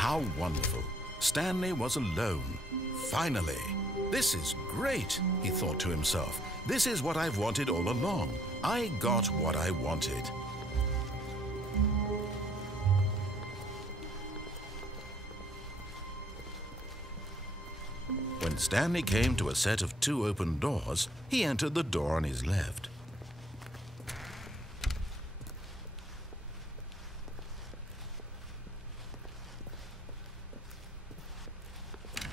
How wonderful. Stanley was alone. Finally. This is great, he thought to himself. This is what I've wanted all along. I got what I wanted. When Stanley came to a set of 2 open doors, he entered the door on his left.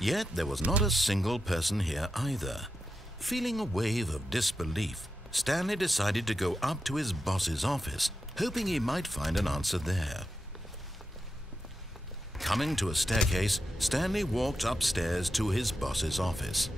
Yet there was not a single person here either. Feeling a wave of disbelief, Stanley decided to go up to his boss's office, hoping he might find an answer there. Coming to a staircase, Stanley walked upstairs to his boss's office.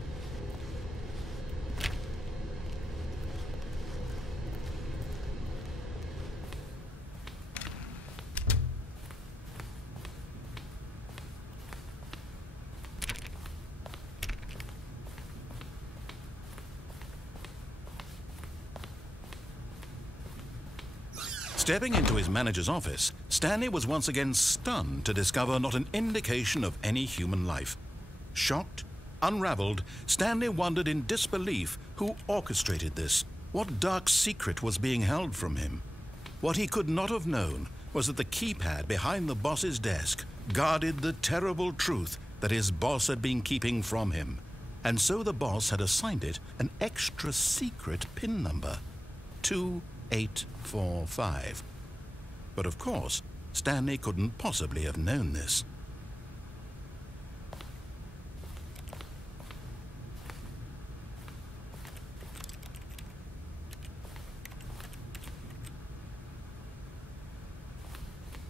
Stepping into his manager's office, Stanley was once again stunned to discover not an indication of any human life. Shocked, unraveled, Stanley wondered in disbelief who orchestrated this, what dark secret was being held from him. What he could not have known was that the keypad behind the boss's desk guarded the terrible truth that his boss had been keeping from him. And so the boss had assigned it an extra secret PIN number, 2845. But of course, Stanley couldn't possibly have known this.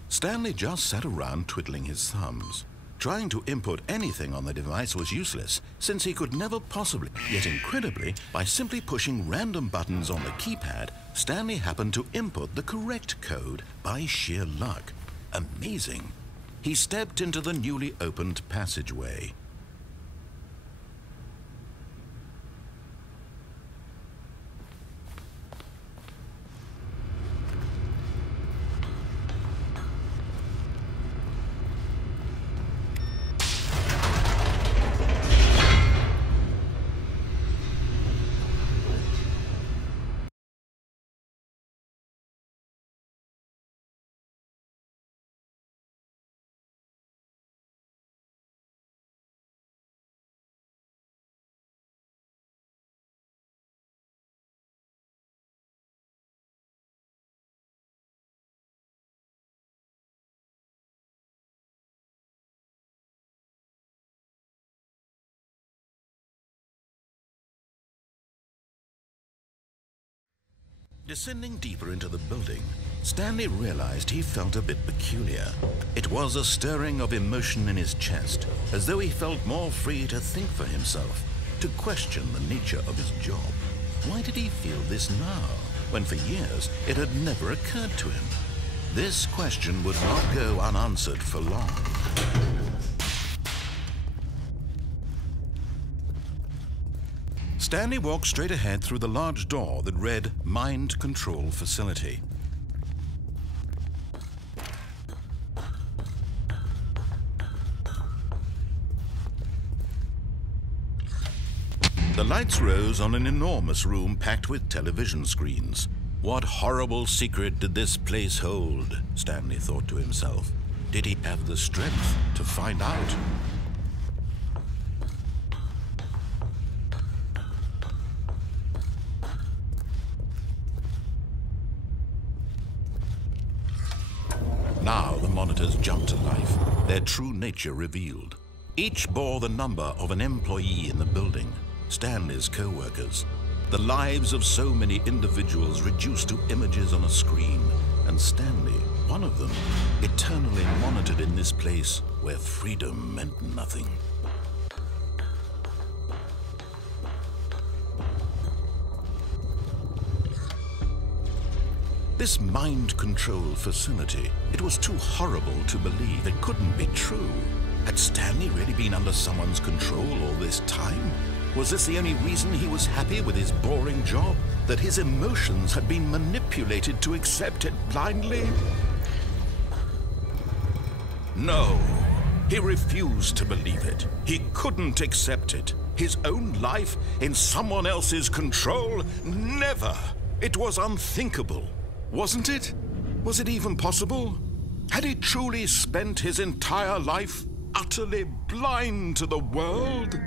Stanley just sat around twiddling his thumbs. Trying to input anything on the device was useless, since he could never possibly, yet incredibly, by simply pushing random buttons on the keypad, Stanley happened to input the correct code by sheer luck. Amazing. He stepped into the newly opened passageway. Descending deeper into the building, Stanley realized he felt a bit peculiar. It was a stirring of emotion in his chest, as though he felt more free to think for himself, to question the nature of his job. Why did he feel this now, when for years it had never occurred to him? This question would not go unanswered for long. Stanley walked straight ahead through the large door that read Mind Control Facility. The lights rose on an enormous room packed with television screens. What horrible secret did this place hold? Stanley thought to himself. Did he have the strength to find out? Now the monitors jumped to life, their true nature revealed. Each bore the number of an employee in the building, Stanley's co-workers. The lives of so many individuals reduced to images on a screen, and Stanley, one of them, eternally monitored in this place where freedom meant nothing. This mind control facility, it was too horrible to believe. It couldn't be true. Had Stanley really been under someone's control all this time? Was this the only reason he was happy with his boring job? That his emotions had been manipulated to accept it blindly? No, He refused to believe it. He couldn't accept it. His own life in someone else's control? Never! It was unthinkable. Wasn't it? Was it even possible? Had he truly spent his entire life utterly blind to the world?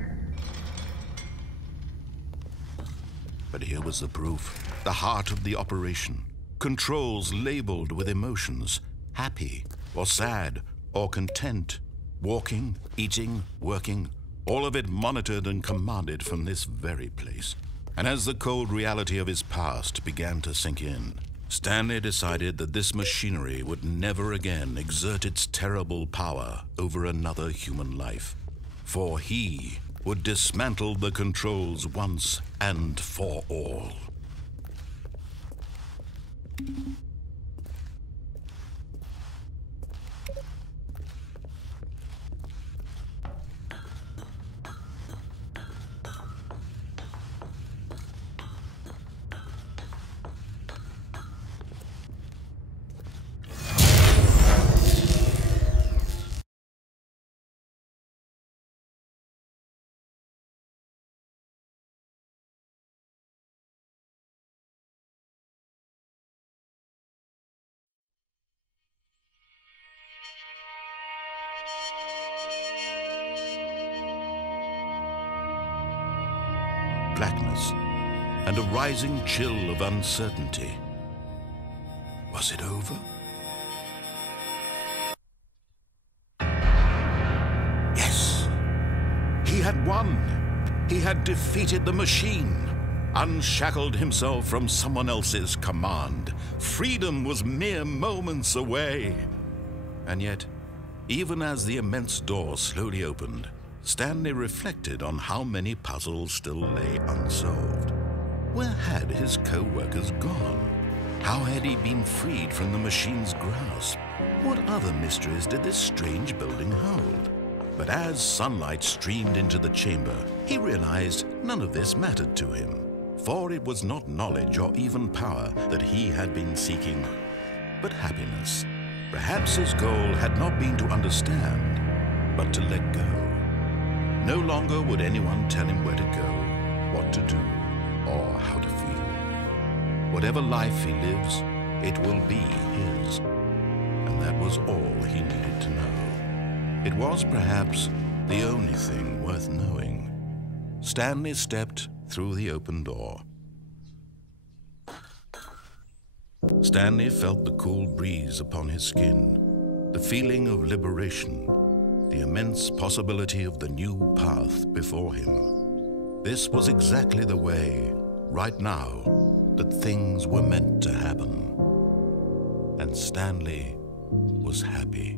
But here was the proof. The heart of the operation. Controls labeled with emotions. Happy, or sad, or content. Walking, eating, working. All of it monitored and commanded from this very place. And as the cold reality of his past began to sink in, Stanley decided that this machinery would never again exert its terrible power over another human life. For he would dismantle the controls once and for all. Blackness and a rising chill of uncertainty. Was it over? Yes! He had won! He had defeated the machine, unshackled himself from someone else's command. Freedom was mere moments away. And yet, even as the immense door slowly opened, Stanley reflected on how many puzzles still lay unsolved. Where had his co-workers gone? How had he been freed from the machine's grasp? What other mysteries did this strange building hold? But as sunlight streamed into the chamber, he realized none of this mattered to him, for it was not knowledge or even power that he had been seeking, but happiness. Perhaps his goal had not been to understand, but to let go. No longer would anyone tell him where to go, what to do, or how to feel. Whatever life he lives, it will be his. And that was all he needed to know. It was perhaps the only thing worth knowing. Stanley stepped through the open door. Stanley felt the cool breeze upon his skin, the feeling of liberation, the immense possibility of the new path before him. This was exactly the way, right now, that things were meant to happen. And Stanley was happy.